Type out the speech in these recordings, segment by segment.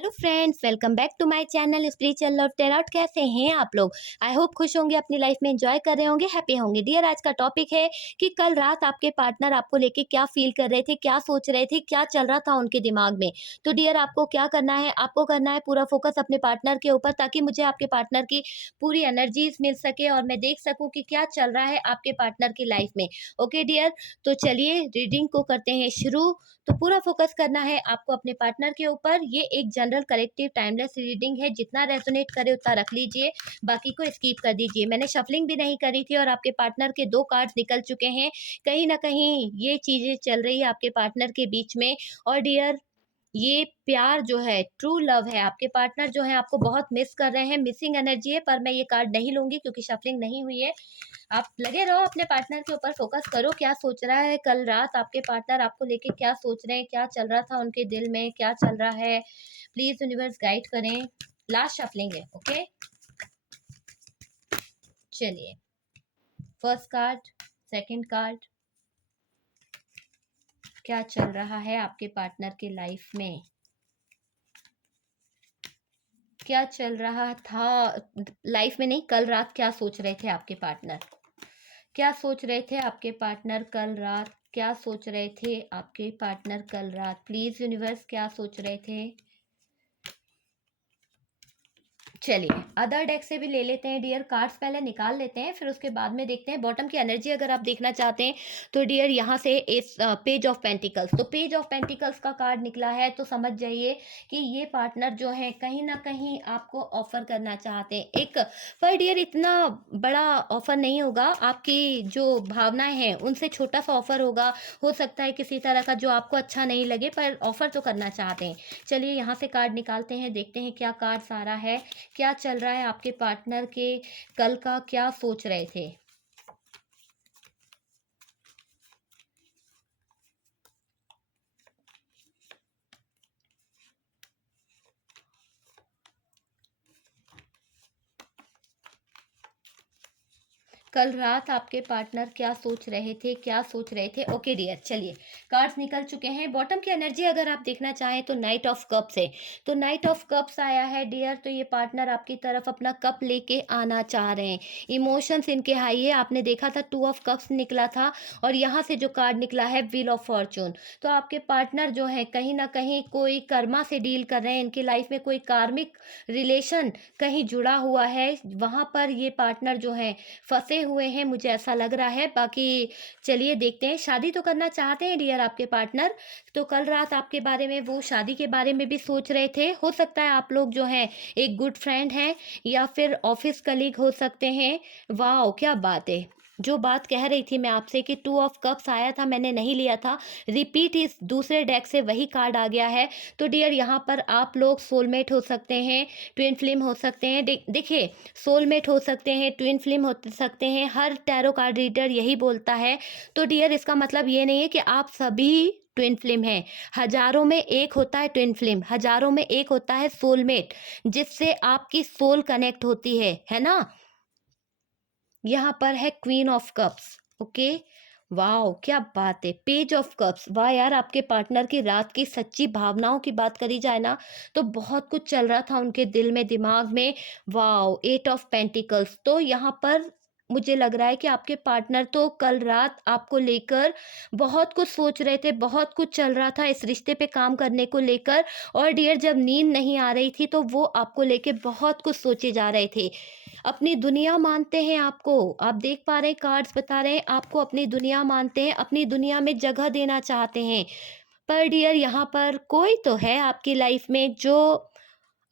Hello friends, welcome back to my channel spiritual love tarot. कैसे हैं आप लोग? आई होप खुश होंगे, अपनी लाइफ में एंजॉय कर रहे होंगे, हैप्पी होंगे। डियर, आज का टॉपिक है कि कल रात आपके पार्टनर आपको लेके क्या फील कर रहे थे, क्या सोच रहे थे, क्या चल रहा था उनके दिमाग में। तो डियर, आपको क्या करना है, आपको करना है पूरा फोकस अपने पार्टनर के ऊपर, ताकि मुझे आपके पार्टनर की पूरी एनर्जीज मिल सके और मैं देख सकूँ कि क्या चल रहा है आपके पार्टनर की लाइफ में। ओके डियर, तो चलिए रीडिंग को करते हैं शुरू। तो पूरा फोकस करना है आपको अपने पार्टनर के ऊपर। ये एक जनरल कलेक्टिव टाइमलेस रीडिंग है, जितना रेजोनेट करे उतना रख लीजिए, बाकी को स्किप कर दीजिए। मैंने शफलिंग भी नहीं करी थी और आपके पार्टनर के 2 कार्ड्स निकल चुके हैं। कहीं ना कहीं ये चीजें चल रही है आपके पार्टनर के बीच में। और डियर, ये प्यार जो है, ट्रू लव है, आपके पार्टनर जो है आपको बहुत मिस कर रहे हैं, मिसिंग एनर्जी है। पर मैं ये कार्ड नहीं लूंगी क्योंकि शफलिंग नहीं हुई है। आप लगे रहो, अपने पार्टनर के ऊपर फोकस करो। क्या सोच रहा है कल रात आपके पार्टनर आपको लेके, क्या सोच रहे हैं, क्या चल रहा था उनके दिल में, क्या चल रहा है। प्लीज यूनिवर्स गाइड करें। लास्ट शफलिंग है। ओके, चलिए फर्स्ट कार्ड, सेकंड कार्ड। क्या चल रहा है आपके पार्टनर के लाइफ में, क्या चल रहा था लाइफ में, नहीं कल रात क्या सोच रहे थे आपके पार्टनर, क्या सोच रहे थे आपके पार्टनर कल रात, क्या सोच रहे थे आपके पार्टनर कल रात। प्लीज यूनिवर्स, क्या सोच रहे थे। चलिए अदर डेक से भी ले लेते हैं डियर, कार्ड्स पहले निकाल लेते हैं, फिर उसके बाद में देखते हैं बॉटम की एनर्जी। अगर आप देखना चाहते हैं तो डियर, यहाँ से इस पेज ऑफ पेंटिकल्स, तो पेज ऑफ पेंटिकल्स का कार्ड निकला है, तो समझ जाइए कि ये पार्टनर जो है कहीं ना कहीं आपको ऑफर करना चाहते हैं एक। पर डियर, इतना बड़ा ऑफर नहीं होगा, आपकी जो भावनाएं हैं उनसे छोटा सा ऑफर होगा। हो सकता है किसी तरह का जो आपको अच्छा नहीं लगे, पर ऑफर तो करना चाहते हैं। चलिए यहाँ से कार्ड निकालते हैं, देखते हैं क्या कार्ड सारा है, क्या चल रहा है आपके पार्टनर के, कल का क्या सोच रहे थे। कल रात आपके पार्टनर क्या सोच रहे थे, क्या सोच रहे थे। ओके डियर, चलिए कार्ड्स निकल चुके हैं। बॉटम की एनर्जी अगर आप देखना चाहें तो नाइट ऑफ कप्स है, तो नाइट ऑफ कप्स आया है डियर। तो ये पार्टनर आपकी तरफ अपना कप लेके आना चाह रहे हैं, इमोशंस इनके हाई है। आपने देखा था 2 ऑफ कप्स निकला था, और यहाँ से जो कार्ड निकला है व्हील ऑफ फॉर्चून। तो आपके पार्टनर जो है कहीं ना कहीं कोई कर्मा से डील कर रहे हैं, इनकी लाइफ में कोई कार्मिक रिलेशन कहीं जुड़ा हुआ है, वहां पर ये पार्टनर जो है फंसे हुए हैं, मुझे ऐसा लग रहा है। बाकी चलिए देखते हैं, शादी तो करना चाहते हैं डियर आपके पार्टनर। तो कल रात आपके बारे में, वो शादी के बारे में भी सोच रहे थे। हो सकता है आप लोग जो है एक गुड फ्रेंड हैं, या फिर ऑफिस कलीग हो सकते हैं। वाह क्या बात है, जो बात कह रही थी मैं आपसे कि 2 ऑफ कप्स आया था, मैंने नहीं लिया था, रिपीट इस दूसरे डेक से वही कार्ड आ गया है। तो डियर, यहाँ पर आप लोग सोलमेट हो सकते हैं, ट्विन फ्लेम हो सकते हैं। देखिए, सोलमेट हो सकते हैं, ट्विन फ्लेम हो सकते हैं, हर टैरो कार्ड रीडर यही बोलता है। तो डियर, इसका मतलब ये नहीं है कि आप सभी ट्विन फ्लेम हैं। हजारों में एक होता है ट्विन फ्लेम, हजारों में एक होता है सोलमेट, जिससे आपकी सोल कनेक्ट होती है ना। यहाँ पर है queen of cups. Okay, wow क्या बात है, पेज ऑफ कप्स। वाह यार, आपके पार्टनर की रात की सच्ची भावनाओं की बात करी जाए ना, तो बहुत कुछ चल रहा था उनके दिल में, दिमाग में। Wow, 8 of pentacles. तो यहाँ पर मुझे लग रहा है कि आपके पार्टनर तो कल रात आपको लेकर बहुत कुछ सोच रहे थे, बहुत कुछ चल रहा था इस रिश्ते पे काम करने को लेकर। और डियर, जब नींद नहीं आ रही थी तो वो आपको लेके बहुत कुछ सोचे जा रहे थे, अपनी दुनिया मानते हैं आपको। आप देख पा रहे हैं, कार्ड्स बता रहे हैं आपको अपनी दुनिया मानते हैं, अपनी दुनिया में जगह देना चाहते हैं। पर डियर, यहाँ पर कोई तो है आपकी लाइफ में जो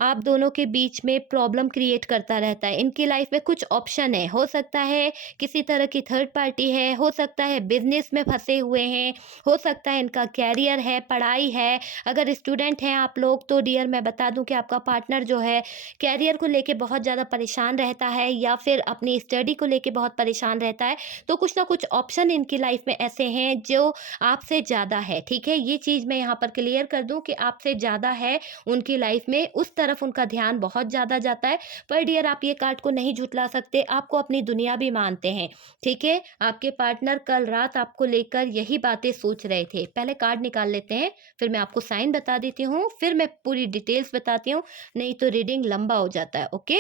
आप दोनों के बीच में प्रॉब्लम क्रिएट करता रहता है। इनकी लाइफ में कुछ ऑप्शन है, हो सकता है किसी तरह की थर्ड पार्टी है, हो सकता है बिजनेस में फंसे हुए हैं, हो सकता है इनका कैरियर है, पढ़ाई है। अगर स्टूडेंट हैं आप लोग तो डियर, मैं बता दूं कि आपका पार्टनर जो है कैरियर को लेके बहुत ज़्यादा परेशान रहता है, या फिर अपनी स्टडी को लेके बहुत परेशान रहता है। तो कुछ ना कुछ ऑप्शन इनकी लाइफ में ऐसे हैं जो आपसे ज़्यादा है। ठीक है, ये चीज़ मैं यहाँ पर क्लियर कर दूं कि आपसे ज़्यादा है उनकी लाइफ में, उस तरह तरफ उनका ध्यान बहुत ज़्यादा जाता है। पर डियर आप ये कार्ड को नहीं झुठला सकते, आपको अपनी दुनिया भी मानते हैं, ठीक है? आपके पार्टनर कल रात आपको लेकर यही बातें सोच रहे थे। पहले कार्ड निकाल लेते हैं, फिर मैं आपको साइन बता देती हूँ, फिर मैं पूरी डिटेल्स बताती हूँ, नहीं तो रीडिंग लंबा हो जाता है, ओके?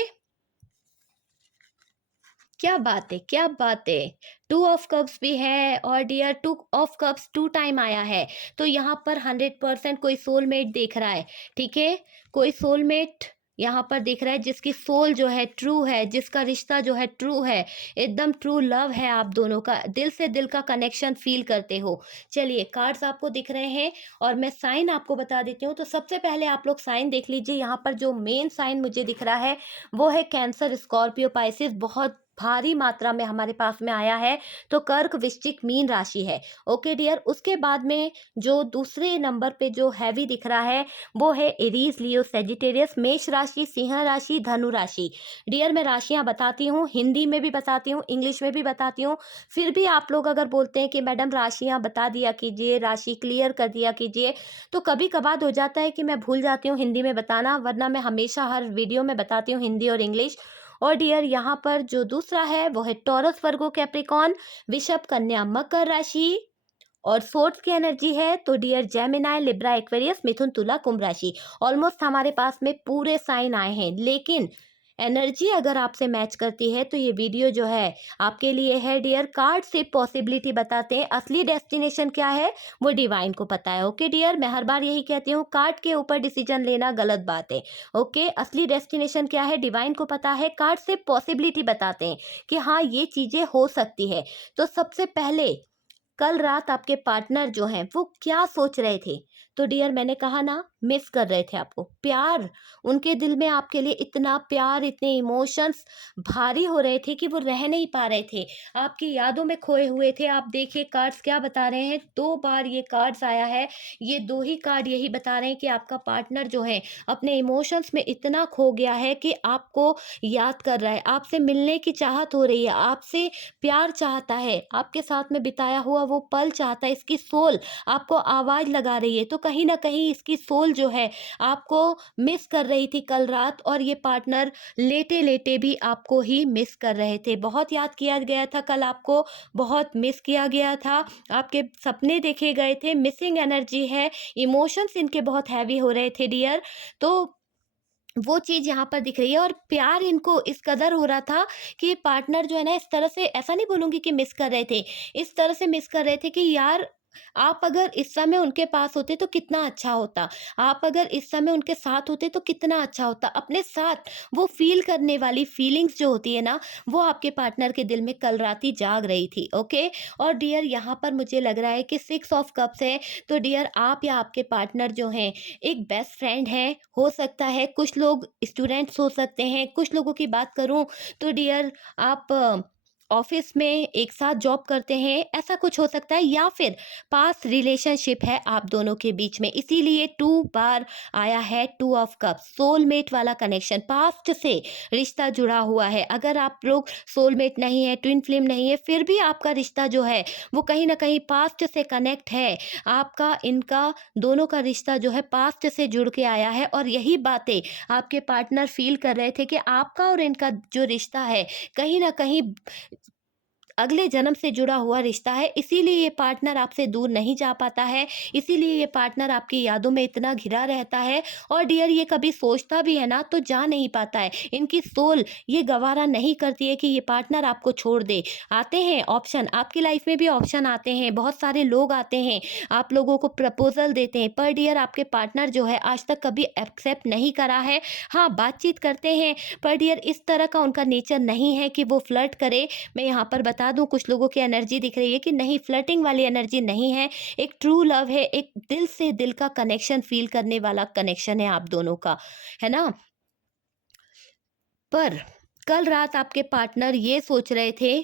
क्या बात है, क्या बात है। टू ऑफ कप्स भी है और dear two of cups 2 time आया है। तो यहाँ पर 100% कोई सोलमेट देख रहा है, ठीक है? कोई सोलमेट यहाँ पर दिख रहा है जिसकी सोल जो है ट्रू है, जिसका रिश्ता जो है ट्रू है, एकदम ट्रू लव है आप दोनों का, दिल से दिल का कनेक्शन फ़ील करते हो। चलिए कार्ड्स आपको दिख रहे हैं और मैं साइन आपको बता देती हूँ। तो सबसे पहले आप लोग साइन देख लीजिए, यहाँ पर जो मेन साइन मुझे दिख रहा है, वो है कैंसर, स्कॉर्पियो, पाइसेस, बहुत भारी मात्रा में हमारे पास में आया है। तो कर्क, वृश्चिक, मीन राशि है। ओके डियर, उसके बाद में जो दूसरे नंबर पे जो हैवी दिख रहा है वो है एरीज, लियो, सेजिटेरियस, मेष राशि, सिंह राशि, धनु राशि। डियर मैं राशियां बताती हूँ, हिंदी में भी बताती हूँ, इंग्लिश में भी बताती हूँ। फिर भी आप लोग अगर बोलते हैं कि मैडम राशियां बता दिया कीजिए, राशि क्लियर कर दिया कीजिए, तो कभी कभार हो जाता है कि मैं भूल जाती हूँ हिंदी में बताना, वरना मैं हमेशा हर वीडियो में बताती हूँ हिंदी और इंग्लिश। और डियर यहाँ पर जो दूसरा है वो है टॉरस, वर्गो, कैप्रिकॉन, वृषभ, कन्या, मकर राशि। और फोर्थ की एनर्जी है तो डियर जेमिनाई, लिब्रा, एक्वेरियस, मिथुन, तुला, कुंभ राशि। ऑलमोस्ट हमारे पास में पूरे साइन आए हैं, लेकिन एनर्जी अगर आपसे मैच करती है तो ये वीडियो जो है आपके लिए है डियर। कार्ड से पॉसिबिलिटी बताते हैं, असली डेस्टिनेशन क्या है वो डिवाइन को पता है। ओके डियर, मैं हर बार यही कहती हूँ, कार्ड के ऊपर डिसीजन लेना गलत बात है। ओके, असली डेस्टिनेशन क्या है डिवाइन को पता है, कार्ड से पॉसिबिलिटी बताते हैं कि हाँ ये चीज़ें हो सकती है। तो सबसे पहले कल रात आपके पार्टनर जो हैं वो क्या सोच रहे थे? तो डियर मैंने कहा ना, मिस कर रहे थे आपको, प्यार, उनके दिल में आपके लिए इतना प्यार, इतने इमोशंस भारी हो रहे थे कि वो रह नहीं पा रहे थे, आपकी यादों में खोए हुए थे। आप देखिए कार्ड्स क्या बता रहे हैं, 2 बार ये कार्ड्स आया है, ये 2 ही कार्ड यही बता रहे हैं कि आपका पार्टनर जो है अपने इमोशंस में इतना खो गया है कि आपको याद कर रहा है, आपसे मिलने की चाहत हो रही है, आपसे प्यार चाहता है, आपके साथ में बिताया हुआ वो पल चाहता है। इसकी सोल आपको आवाज लगा रही है, तो कहीं ना कहीं इसकी सोल जो है आपको मिस कर रही थी कल रात, और ये पार्टनर लेटे लेटे भी आपको ही मिस कर रहे थे। बहुत याद किया गया था कल आपको, बहुत मिस किया गया था, आपके सपने देखे गए थे, मिसिंग एनर्जी है, इमोशंस इनके बहुत हैवी हो रहे थे डियर। तो वो चीज़ यहाँ पर दिख रही है, और प्यार इनको इस कदर हो रहा था कि पार्टनर जो है ना, इस तरह से, ऐसा नहीं बोलूँगी कि मिस कर रहे थे, इस तरह से मिस कर रहे थे कि यार आप अगर इस समय उनके पास होते तो कितना अच्छा होता, आप अगर इस समय उनके साथ होते तो कितना अच्छा होता। अपने साथ वो फ़ील करने वाली फीलिंग्स जो होती है ना, वो आपके पार्टनर के दिल में कल रात ही जाग रही थी, ओके? और डियर यहाँ पर मुझे लग रहा है कि 6 ऑफ कप्स है, तो डियर आप या आपके पार्टनर जो हैं एक बेस्ट फ्रेंड है, हो सकता है कुछ लोग स्टूडेंट्स हो सकते हैं, कुछ लोगों की बात करूं तो डियर आप ऑफिस में एक साथ जॉब करते हैं, ऐसा कुछ हो सकता है, या फिर पास्ट रिलेशनशिप है आप दोनों के बीच में, इसीलिए 2 बार आया है 2 ऑफ कप्स, सोलमेट वाला कनेक्शन, पास्ट से रिश्ता जुड़ा हुआ है। अगर आप लोग सोलमेट नहीं है, ट्विन फ्लेम नहीं है, फिर भी आपका रिश्ता जो है वो कहीं ना कहीं पास्ट से कनेक्ट है, आपका इनका दोनों का रिश्ता जो है पास्ट से जुड़ के आया है। और यही बातें आपके पार्टनर फील कर रहे थे कि आपका और इनका जो रिश्ता है कहीं ना कहीं अगले जन्म से जुड़ा हुआ रिश्ता है, इसीलिए ये पार्टनर आपसे दूर नहीं जा पाता है, इसीलिए ये पार्टनर आपकी यादों में इतना घिरा रहता है। और डियर ये कभी सोचता भी है ना तो जा नहीं पाता है, इनकी सोल ये गवारा नहीं करती है कि ये पार्टनर आपको छोड़ दे। आते हैं ऑप्शन, आपकी लाइफ में भी ऑप्शन आते हैं, बहुत सारे लोग आते हैं, आप लोगों को प्रपोजल देते हैं, पर डियर आपके पार्टनर जो है आज तक कभी एक्सेप्ट नहीं करा है। हाँ बातचीत करते हैं, पर डियर इस तरह का उनका नेचर नहीं है कि वो फ्लर्ट करे। मैं यहाँ पर बता दूं, कुछ लोगों की एनर्जी दिख रही है कि नहीं, फ्लर्टिंग वाली एनर्जी नहीं है, एक ट्रू लव है, एक दिल से दिल का कनेक्शन फील करने वाला कनेक्शन है आप दोनों का, है ना? पर कल रात आपके पार्टनर ये सोच रहे थे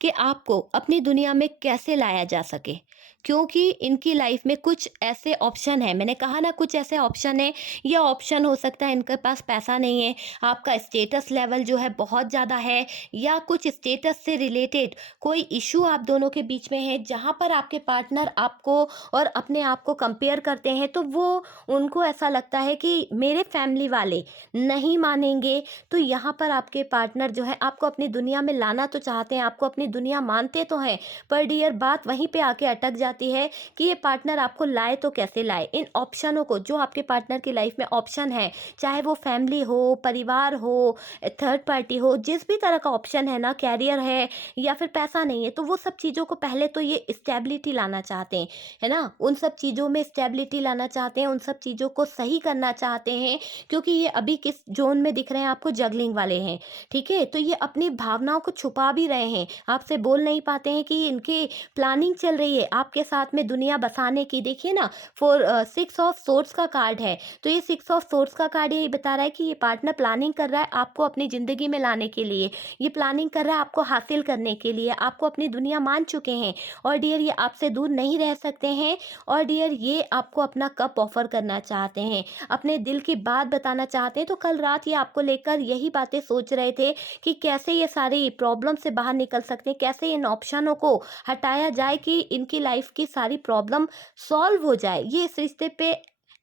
कि आपको अपनी दुनिया में कैसे लाया जा सके। क्योंकि इनकी लाइफ में कुछ ऐसे ऑप्शन है, मैंने कहा ना कुछ ऐसे ऑप्शन है। ये ऑप्शन हो सकता है इनके पास पैसा नहीं है, आपका स्टेटस लेवल जो है बहुत ज़्यादा है, या कुछ स्टेटस से रिलेटेड कोई इशू आप दोनों के बीच में है, जहाँ पर आपके पार्टनर आपको और अपने आप को कंपेयर करते हैं, तो वो उनको ऐसा लगता है कि मेरे फैमिली वाले नहीं मानेंगे। तो यहाँ पर आपके पार्टनर जो है आपको अपनी दुनिया में लाना तो चाहते हैं, आपको अपनी दुनिया मानते तो हैं, पर डियर बात वहीं पे आके अटक जाती है कि ये पार्टनर आपको लाए तो कैसे लाए। इन ऑप्शनों को, जो आपके पार्टनर की लाइफ में ऑप्शन है, चाहे वो फैमिली हो, परिवार हो, थर्ड पार्टी हो, जिस भी तरह का ऑप्शन है ना, कैरियर है या फिर पैसा नहीं है, तो वो सब चीज़ों को पहले तो ये स्टेबिलिटी लाना चाहते हैं, है ना? उन सब चीज़ों में स्टेबिलिटी लाना चाहते हैं, उन सब चीज़ों को सही करना चाहते हैं, क्योंकि ये अभी किस ज़ोन में दिख रहे हैं आपको, जगलिंग वाले हैं, ठीक है? तो ये अपनी भावनाओं को छुपा भी रहे हैं, आपसे बोल नहीं पाते हैं कि इनकी प्लानिंग चल रही है आपके साथ में दुनिया बसाने की। देखिए ना, सिक्स ऑफ सोर्ड्स का कार्ड है, तो ये सिक्स ऑफ सोर्ड्स का कार्ड यही बता रहा है कि ये पार्टनर प्लानिंग कर रहा है आपको अपनी ज़िंदगी में लाने के लिए, ये प्लानिंग कर रहा है आपको हासिल करने के लिए, आपको अपनी दुनिया मान चुके हैं, और डियर ये आपसे दूर नहीं रह सकते हैं, और डियर ये आपको अपना कप ऑफर करना चाहते हैं, अपने दिल की बात बताना चाहते हैं। तो कल रात ये आपको लेकर यही बातें सोच रहे थे कि कैसे ये सारी प्रॉब्लम से बाहर निकल सकते हैं, कैसे इन ऑप्शनों को हटाया जाए कि इनकी लाइफ की सारी प्रॉब्लम सॉल्व हो जाए। ये इस रिश्ते पे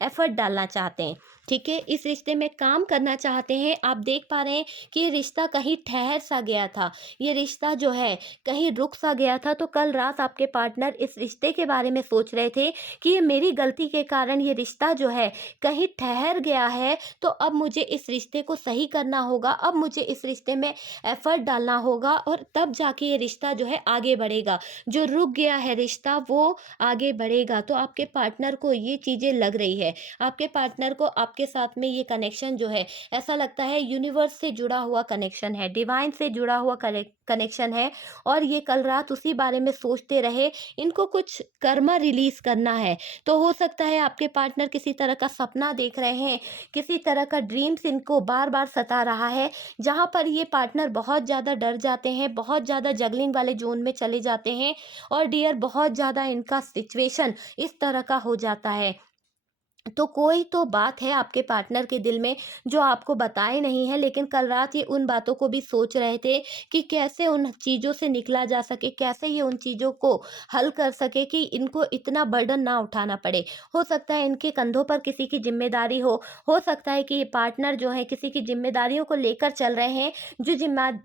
एफर्ट डालना चाहते हैं, ठीक है? इस रिश्ते में काम करना चाहते हैं। आप देख पा रहे हैं कि ये रिश्ता कहीं ठहर सा गया था, ये रिश्ता जो है कहीं रुक सा गया था। तो कल रात आपके पार्टनर इस रिश्ते के बारे में सोच रहे थे कि ये मेरी गलती के कारण ये रिश्ता जो है कहीं ठहर गया है, तो अब मुझे इस रिश्ते को सही करना होगा, अब मुझे इस रिश्ते में एफर्ट डालना होगा, और तब जाके ये रिश्ता जो है आगे बढ़ेगा। जो रुक गया है रिश्ता वो आगे बढ़ेगा। तो आपके पार्टनर को ये चीज़ें लग रही है, आपके पार्टनर को आपके साथ में ये कनेक्शन जो है, ऐसा लगता है यूनिवर्स से जुड़ा हुआ कनेक्शन है, डिवाइन से जुड़ा हुआ कनेक्शन है, और ये कल रात उसी बारे में सोचते रहे। इनको कुछ कर्मा रिलीज करना है, तो हो सकता है आपके पार्टनर किसी तरह का सपना देख रहे हैं, किसी तरह का ड्रीम्स इनको बार बार सता रहा है, जहाँ पर ये पार्टनर बहुत ज़्यादा डर जाते हैं, बहुत ज़्यादा जगलिंग वाले जोन में चले जाते हैं, और डियर बहुत ज़्यादा इनका सिचुएशन इस तरह का हो जाता है। तो कोई तो बात है आपके पार्टनर के दिल में जो आपको बताए नहीं है, लेकिन कल रात ये उन बातों को भी सोच रहे थे कि कैसे उन चीज़ों से निकला जा सके, कैसे ये उन चीज़ों को हल कर सके कि इनको इतना बर्डन ना उठाना पड़े। हो सकता है इनके कंधों पर किसी की जिम्मेदारी हो सकता है कि ये पार्टनर जो है किसी की जिम्मेदारियों को लेकर चल रहे हैं, जो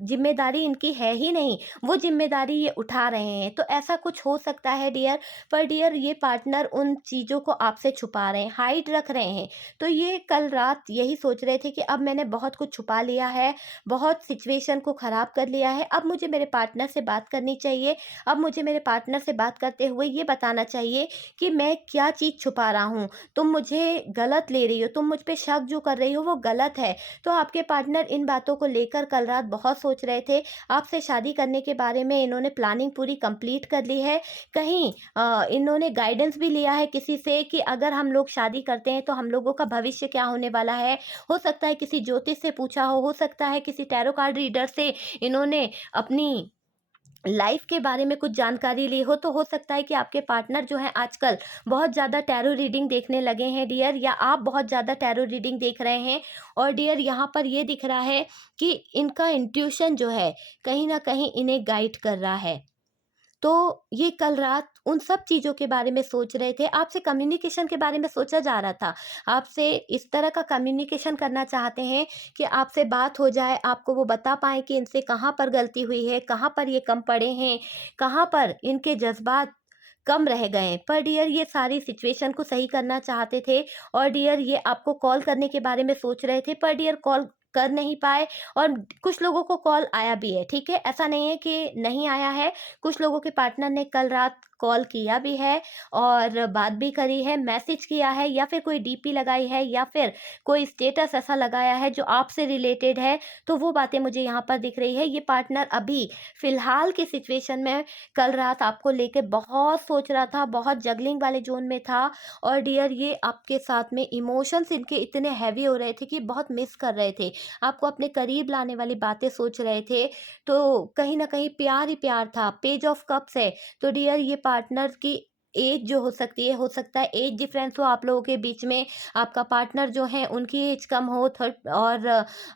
जिम्मेदारी इनकी है ही नहीं, वो जिम्मेदारी ये उठा रहे हैं। तो ऐसा कुछ हो सकता है डियर, पर डियर ये पार्टनर उन चीज़ों को आपसे छुपा रहे हैं, हाइड रख रहे हैं। तो ये कल रात यही सोच रहे थे कि अब मैंने बहुत कुछ छुपा लिया है, बहुत सिचुएशन को ख़राब कर लिया है, अब मुझे मेरे पार्टनर से बात करनी चाहिए। अब मुझे मेरे पार्टनर से बात करते हुए ये बताना चाहिए कि मैं क्या चीज़ छुपा रहा हूँ, तुम मुझे गलत ले रही हो, तुम मुझ पे शक जो कर रही हो वो गलत है। तो आपके पार्टनर इन बातों को लेकर कल रात बहुत सोच रहे थे। आपसे शादी करने के बारे में इन्होंने प्लानिंग पूरी कंप्लीट कर ली है। कहीं इन्होंने गाइडेंस भी लिया है किसी से कि अगर हम लोग शादी करते हैं तो हम लोगों का भविष्य क्या होने वाला है। हो सकता है किसी ज्योतिष से पूछा हो सकता है किसी टैरो कार्ड रीडर से इन्होंने अपनी लाइफ के बारे में कुछ जानकारी ली हो सकता है कि आपके पार्टनर जो है आजकल बहुत ज़्यादा टैरो रीडिंग देखने लगे हैं डियर, या आप बहुत ज़्यादा टैरो रीडिंग देख रहे हैं। और डियर यहाँ पर ये दिख रहा है कि इनका इंट्यूशन जो है कहीं ना कहीं इन्हें गाइड कर रहा है। तो ये कल रात उन सब चीज़ों के बारे में सोच रहे थे, आपसे कम्युनिकेशन के बारे में सोचा जा रहा था। आपसे इस तरह का कम्युनिकेशन करना चाहते हैं कि आपसे बात हो जाए, आपको वो बता पाएँ कि इनसे कहाँ पर गलती हुई है, कहाँ पर ये कम पड़े हैं, कहाँ पर इनके जज़्बात कम रह गए हैं। पर डियर ये सारी सिचुएशन को सही करना चाहते थे, और डियर ये आपको कॉल करने के बारे में सोच रहे थे, पर डियर कॉल कर नहीं पाए। और कुछ लोगों को कॉल आया भी है, ठीक है? ऐसा नहीं है कि नहीं आया है। कुछ लोगों के पार्टनर ने कल रात कॉल किया भी है और बात भी करी है, मैसेज किया है, या फिर कोई डीपी लगाई है, या फिर कोई स्टेटस ऐसा लगाया है जो आपसे रिलेटेड है। तो वो बातें मुझे यहाँ पर दिख रही है। ये पार्टनर अभी फ़िलहाल की सिचुएशन में कल रात आपको लेके बहुत सोच रहा था, बहुत जगलिंग वाले ज़ोन में था। और डियर ये आपके साथ में इमोशंस इनके इतने हैवी हो रहे थे कि बहुत मिस कर रहे थे। आपको अपने करीब लाने वाली बातें सोच रहे थे। तो कहीं न कहीं प्यार ही प्यार था। पेज ऑफ कप्स है, तो डियर ये पार्टनर की एज जो हो सकता है एज डिफरेंस हो आप लोगों के बीच में, आपका पार्टनर जो है उनकी एज कम हो थर्ड और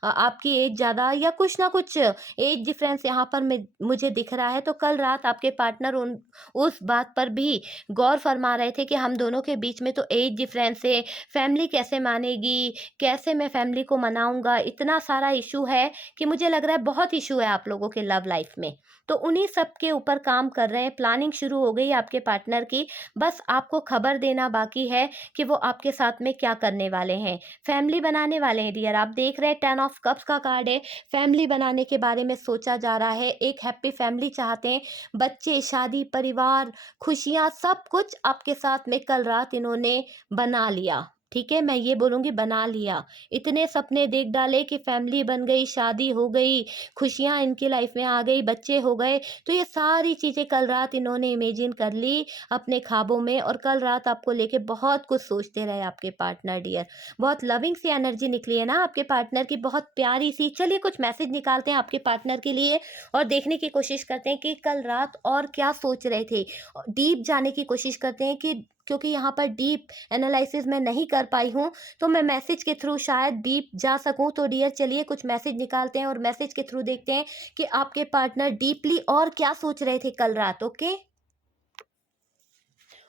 आपकी एज ज़्यादा, या कुछ ना कुछ एज डिफरेंस यहाँ पर मुझे दिख रहा है। तो कल रात आपके पार्टनर उन उस बात पर भी गौर फरमा रहे थे कि हम दोनों के बीच में तो एज डिफरेंस है, फैमिली कैसे मानेगी, कैसे मैं फैमिली को मनाऊंगा, इतना सारा इशू है कि मुझे लग रहा है बहुत इशू है आप लोगों के लव लाइफ में। तो उन्हीं सब के ऊपर काम कर रहे हैं, प्लानिंग शुरू हो गई आपके पार्टनर की, बस आपको खबर देना बाकी है कि वो आपके साथ में क्या करने वाले हैं। फैमिली बनाने वाले हैं डियर, आप देख रहे हैं 10 ऑफ कप्स का कार्ड है, फैमिली बनाने के बारे में सोचा जा रहा है, एक हैप्पी फैमिली चाहते हैं, बच्चे, शादी, परिवार, खुशियाँ, सब कुछ आपके साथ में कल रात इन्होंने बना लिया। ठीक है, मैं ये बोलूँगी बना लिया। इतने सपने देख डाले कि फैमिली बन गई, शादी हो गई, खुशियाँ इनकी लाइफ में आ गई, बच्चे हो गए। तो ये सारी चीज़ें कल रात इन्होंने इमेजिन कर ली अपने ख्वाबों में, और कल रात आपको लेके बहुत कुछ सोचते रहे आपके पार्टनर डियर। बहुत लविंग सी एनर्जी निकली है ना आपके पार्टनर की, बहुत प्यारी सी। चलिए कुछ मैसेज निकालते हैं आपके पार्टनर के लिए और देखने की कोशिश करते हैं कि कल रात और क्या सोच रहे थे। डीप जाने की कोशिश करते हैं कि क्योंकि यहाँ पर डीप एनालिसिस मैं नहीं कर पाई हूँ, तो मैं मैसेज के थ्रू शायद डीप जा सकूँ। तो डियर चलिए कुछ मैसेज निकालते हैं और मैसेज के थ्रू देखते हैं कि आपके पार्टनर डीपली और क्या सोच रहे थे कल रात। ओके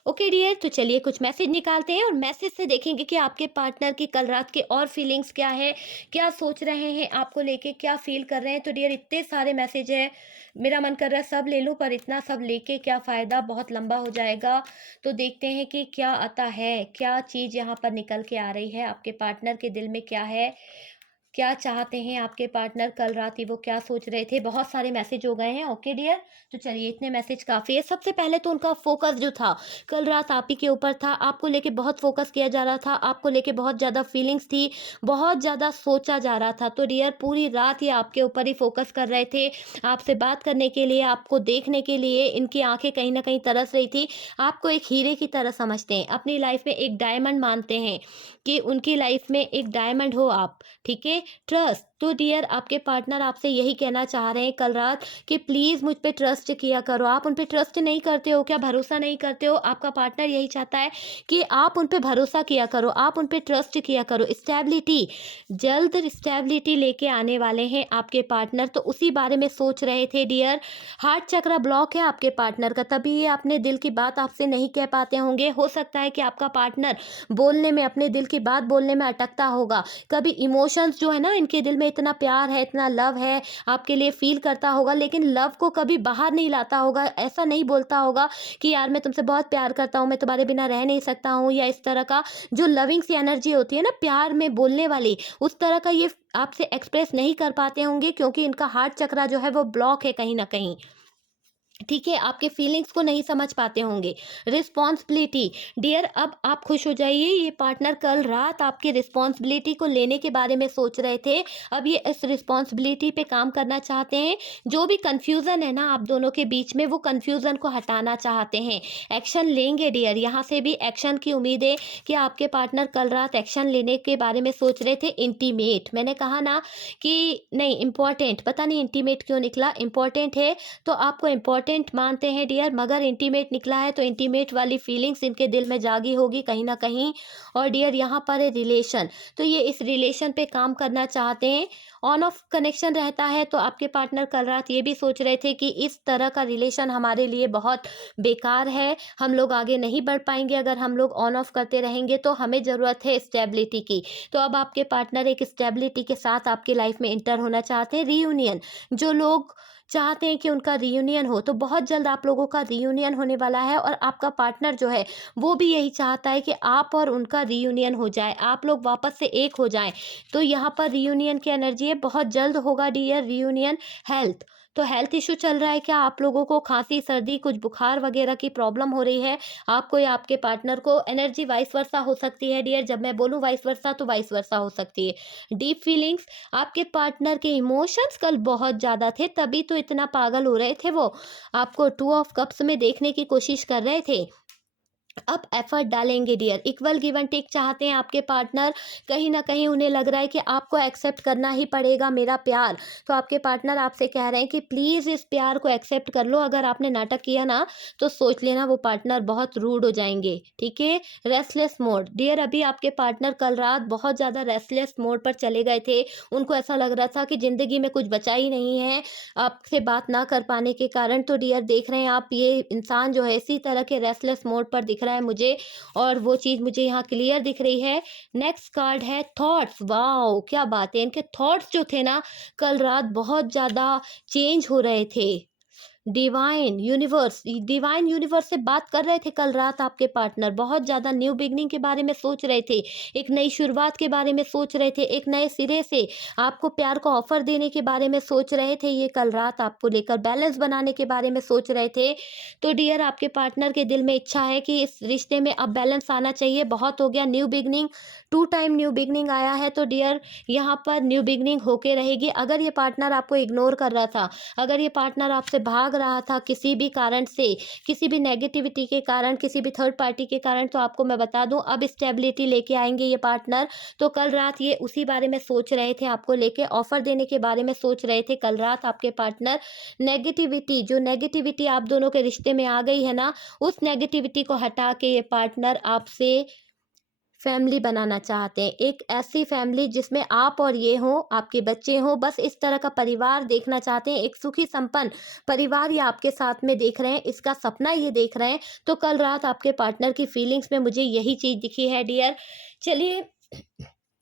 ओके डियर, तो चलिए कुछ मैसेज निकालते हैं और मैसेज से देखेंगे कि आपके पार्टनर की कल रात के और फीलिंग्स क्या है, क्या सोच रहे हैं आपको लेके, क्या फील कर रहे हैं। तो डियर इतने सारे मैसेज है, मेरा मन कर रहा है सब ले लूं, पर इतना सब लेके क्या फ़ायदा, बहुत लंबा हो जाएगा। तो देखते हैं कि क्या आता है, क्या चीज़ यहाँ पर निकल के आ रही है, आपके पार्टनर के दिल में क्या है, क्या चाहते हैं आपके पार्टनर, कल रात ही वो क्या सोच रहे थे। बहुत सारे मैसेज हो गए हैं। ओके डियर, तो चलिए इतने मैसेज काफ़ी है। सबसे पहले तो उनका फोकस जो था कल रात आप ही के ऊपर था, आपको लेके बहुत फोकस किया जा रहा था, आपको लेके बहुत ज़्यादा फीलिंग्स थी, बहुत ज़्यादा सोचा जा रहा था। तो डियर पूरी रात ये आपके ऊपर ही फोकस कर रहे थे, आपसे बात करने के लिए, आपको देखने के लिए इनकी आंखें कहीं ना कहीं तरस रही थी। आपको एक हीरे की तरह समझते हैं, अपनी लाइफ में एक डायमंड मानते हैं कि उनकी लाइफ में एक डायमंड हो आप। ठीक है, ट्रस्ट। तो डियर आपके पार्टनर आपसे यही कहना चाह रहे हैं कल रात कि प्लीज़ मुझ पे ट्रस्ट किया करो। आप उन पे ट्रस्ट नहीं करते हो क्या, भरोसा नहीं करते हो? आपका पार्टनर यही चाहता है कि आप उन पे भरोसा किया करो, आप उन पे ट्रस्ट किया करो। स्टेबिलिटी, जल्द स्टेबिलिटी लेके आने वाले हैं आपके पार्टनर, तो उसी बारे में सोच रहे थे डियर। हार्ट चक्रा ब्लॉक है आपके पार्टनर का, तभी ये अपने दिल की बात आपसे नहीं कह पाते होंगे। हो सकता है कि आपका पार्टनर बोलने में, अपने दिल की बात बोलने में अटकता होगा। कभी इमोशंस जो है ना, इनके दिल में इतना प्यार है, इतना लव है, आपके लिए फील करता होगा, लेकिन लव को कभी बाहर नहीं लाता होगा। ऐसा नहीं बोलता होगा कि यार मैं तुमसे बहुत प्यार करता हूँ, मैं तुम्हारे बिना रह नहीं सकता हूँ, या इस तरह का जो लविंग सी एनर्जी होती है ना प्यार में बोलने वाली, उस तरह का ये आपसे एक्सप्रेस नहीं कर पाते होंगे, क्योंकि इनका हार्ट चक्रा जो है वो ब्लॉक है कहीं ना कहीं। ठीक है, आपके फीलिंग्स को नहीं समझ पाते होंगे। रिस्पॉन्सिबिलिटी, डियर अब आप खुश हो जाइए, ये पार्टनर कल रात आपकी रिस्पॉन्सिबिलिटी को लेने के बारे में सोच रहे थे, अब ये इस रिस्पॉन्सिबिलिटी पे काम करना चाहते हैं। जो भी कंफ्यूजन है ना आप दोनों के बीच में, वो कंफ्यूजन को हटाना चाहते हैं, एक्शन लेंगे डियर। यहाँ से भी एक्शन की उम्मीद है कि आपके पार्टनर कल रात एक्शन लेने के बारे में सोच रहे थे। इंटीमेट, मैंने कहा ना कि नहीं, इंपॉर्टेंट, पता नहीं इंटीमेट क्यों निकला, इंपॉर्टेंट है तो आपको इंपॉर्टेंट मानते हैं डियर, मगर इंटीमेट निकला है तो इंटीमेट वाली फीलिंग्स इनके दिल में जागी होगी कहीं ना कहीं। और डियर यहाँ पर है रिलेशन, तो ये इस रिलेशन पे काम करना चाहते हैं। ऑन ऑफ कनेक्शन रहता है, तो आपके पार्टनर कल रात ये भी सोच रहे थे कि इस तरह का रिलेशन हमारे लिए बहुत बेकार है, हम लोग आगे नहीं बढ़ पाएंगे अगर हम लोग ऑन ऑफ करते रहेंगे, तो हमें ज़रूरत है स्टेबिलिटी की। तो अब आपके पार्टनर एक स्टेबिलिटी के साथ आपकी लाइफ में इंटर होना चाहते हैं। रीयूनियन, जो लोग चाहते हैं कि उनका रीयूनियन हो, तो बहुत जल्द आप लोगों का रीयूनियन होने वाला है, और आपका पार्टनर जो है वो भी यही चाहता है कि आप और उनका रीयूनियन हो जाए, आप लोग वापस से एक हो जाएं। तो यहाँ पर रीयूनियन की एनर्जी है, बहुत जल्द होगा डियर रीयूनियन। हेल्थ, तो हेल्थ इशू चल रहा है क्या आप लोगों को, खांसी, सर्दी, कुछ बुखार वगैरह की प्रॉब्लम हो रही है आपको या आपके पार्टनर को। एनर्जी वाइस वर्सा हो सकती है डियर, जब मैं बोलूँ वाइस वर्सा तो वाइस वर्सा हो सकती है। डीप फीलिंग्स, आपके पार्टनर के इमोशंस कल बहुत ज़्यादा थे, तभी तो इतना पागल हो रहे थे वो, आपको 2 ऑफ कप्स में देखने की कोशिश कर रहे थे। आप एफर्ट डालेंगे dear, equal give and take चाहते हैं आपके पार्टनर। कहीं ना कहीं उन्हें लग रहा है कि आपको एक्सेप्ट करना ही पड़ेगा मेरा प्यार। तो आपके पार्टनर आपसे कह रहे हैं कि प्लीज़ इस प्यार को एक्सेप्ट कर लो। अगर आपने नाटक किया ना तो सोच लेना वो पार्टनर बहुत रूड हो जाएंगे, ठीक है। रेस्टलेस मोड डियर, अभी आपके पार्टनर कल रात बहुत ज़्यादा रेस्टलेस मोड पर चले गए थे। उनको ऐसा लग रहा था कि ज़िंदगी में कुछ बचा ही नहीं है आपसे बात ना कर पाने के कारण। तो डियर देख रहे हैं आप, ये इंसान जो है इसी तरह के रेस्टलेस मोड पर दिख रहा है मुझे, और वो चीज़ मुझे यहाँ क्लियर दिख रही है। नेक्स्ट कार्ड है थॉट्स। वाओ क्या बात है, इनके थॉट्स जो थे ना कल रात बहुत ज़्यादा चेंज हो रहे थे। डिवाइन यूनिवर्स से बात कर रहे थे कल रात आपके पार्टनर। बहुत ज़्यादा न्यू बिगनिंग के बारे में सोच रहे थे, एक नई शुरुआत के बारे में सोच रहे थे, एक नए सिरे से आपको प्यार का ऑफर देने के बारे में सोच रहे थे। ये कल रात आपको लेकर बैलेंस बनाने के बारे में सोच रहे थे। तो डियर आपके पार्टनर के दिल में इच्छा है कि इस रिश्ते में अब बैलेंस आना चाहिए, बहुत हो गया new beginning. 2 time new beginning आया है। तो डियर यहाँ पर न्यू बिगनिंग होके रहेगी। अगर ये पार्टनर आपको इग्नोर कर रहा था, अगर ये पार्टनर आपसे भाग रहा था किसी भी कारण से, किसी भी नेगेटिविटी के कारण, किसी भी थर्ड पार्टी के कारण, तो आपको मैं बता दूं अब स्टेबिलिटी लेके आएंगे ये पार्टनर। तो कल रात ये उसी बारे में सोच रहे थे, आपको लेके ऑफर देने के बारे में सोच रहे थे कल रात आपके पार्टनर। नेगेटिविटी, जो नेगेटिविटी आप दोनों के रिश्ते में आ गई है ना, उस नेगेटिविटी को हटा के ये पार्टनर आपसे फैमिली बनाना चाहते हैं। एक ऐसी फैमिली जिसमें आप और ये हो, आपके बच्चे हों, बस इस तरह का परिवार देखना चाहते हैं। एक सुखी संपन्न परिवार ये आपके साथ में देख रहे हैं, इसका सपना ये देख रहे हैं। तो कल रात आपके पार्टनर की फीलिंग्स में मुझे यही चीज़ दिखी है डियर। चलिए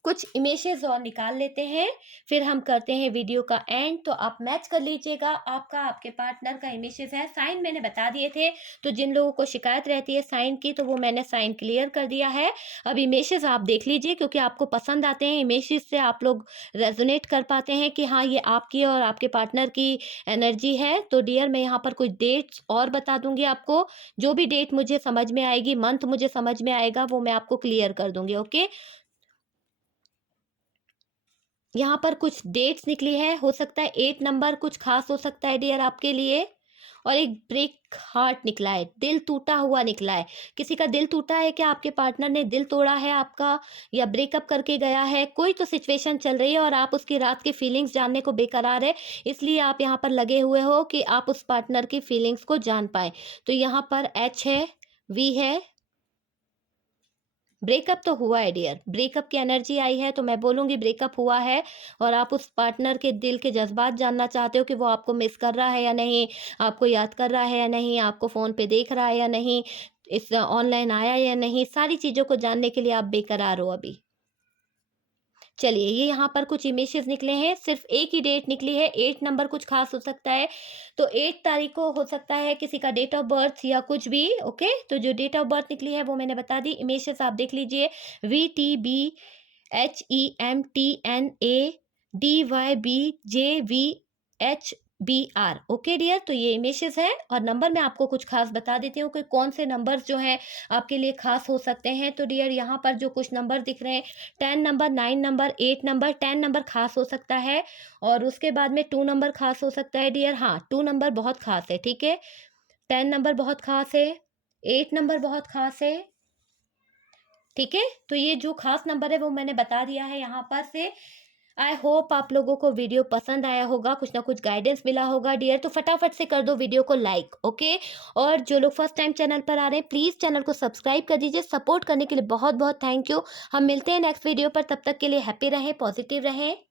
कुछ इमेजेस और निकाल लेते हैं, फिर हम करते हैं वीडियो का एंड। तो आप मैच कर लीजिएगा, आपका आपके पार्टनर का इमेजेस है। साइन मैंने बता दिए थे, तो जिन लोगों को शिकायत रहती है साइन की, तो वो मैंने साइन क्लियर कर दिया है। अब इमेजेस आप देख लीजिए, क्योंकि आपको पसंद आते हैं इमेजेस से, आप लोग रेजोनेट कर पाते हैं कि हाँ ये आपकी और आपके पार्टनर की एनर्जी है। तो डियर मैं यहाँ पर कुछ डेट्स और बता दूंगी आपको, जो भी डेट मुझे समझ में आएगी, मंथ मुझे समझ में आएगा, वो मैं आपको क्लियर कर दूंगी। ओके, यहाँ पर कुछ डेट्स निकली है, हो सकता है 8 नंबर कुछ खास हो सकता है डियर आपके लिए। और एक ब्रेक हार्ट निकला है, दिल टूटा हुआ निकला है। किसी का दिल टूटा है क्या? आपके पार्टनर ने दिल तोड़ा है आपका, या ब्रेकअप करके गया है? कोई तो सिचुएशन चल रही है और आप उसकी रात की फीलिंग्स जानने को बेकरार है, इसलिए आप यहाँ पर लगे हुए हो कि आप उस पार्टनर की फीलिंग्स को जान पाए। तो यहाँ पर एच है, वी है, ब्रेकअप तो हुआ है डियर, ब्रेकअप की एनर्जी आई है, तो मैं बोलूँगी ब्रेकअप हुआ है। और आप उस पार्टनर के दिल के जज्बात जानना चाहते हो कि वो आपको मिस कर रहा है या नहीं, आपको याद कर रहा है या नहीं, आपको फ़ोन पे देख रहा है या नहीं, इस ऑनलाइन आया या नहीं, सारी चीज़ों को जानने के लिए आप बेकरार हो अभी। चलिए ये यहाँ पर कुछ इमेजेस निकले हैं, सिर्फ एक ही डेट निकली है, 8 नंबर कुछ खास हो सकता है। तो 8 तारीख को हो सकता है किसी का डेट ऑफ बर्थ या कुछ भी। ओके, तो जो डेट ऑफ बर्थ निकली है वो मैंने बता दी। इमेजेस आप देख लीजिए, VTBHEMTNADYBJVHBR। ओके डियर, तो ये इमेजेस है। और नंबर मैं आपको कुछ खास बता देती हूँ कि कौन से नंबर्स जो हैं आपके लिए खास हो सकते हैं। तो डियर यहाँ पर जो कुछ नंबर दिख रहे हैं, 10 नंबर, 9 नंबर, 8 नंबर, 10 नंबर खास हो सकता है। और उसके बाद में 2 नंबर खास हो सकता है डियर। हाँ, 2 नंबर बहुत खास है, ठीक है। 10 नंबर बहुत खास है, 8 नंबर बहुत खास है, ठीक है। तो ये जो खास नंबर है वो मैंने बता दिया है यहाँ पर से। आई होप आप लोगों को वीडियो पसंद आया होगा, कुछ ना कुछ गाइडेंस मिला होगा डियर। तो फटाफट से कर दो वीडियो को लाइक, ओके। और जो लोग फर्स्ट टाइम चैनल पर आ रहे हैं, प्लीज़ चैनल को सब्सक्राइब कर दीजिए। सपोर्ट करने के लिए बहुत बहुत थैंक यू। हम मिलते हैं नेक्स्ट वीडियो पर, तब तक के लिए हैप्पी रहें, पॉजिटिव रहें।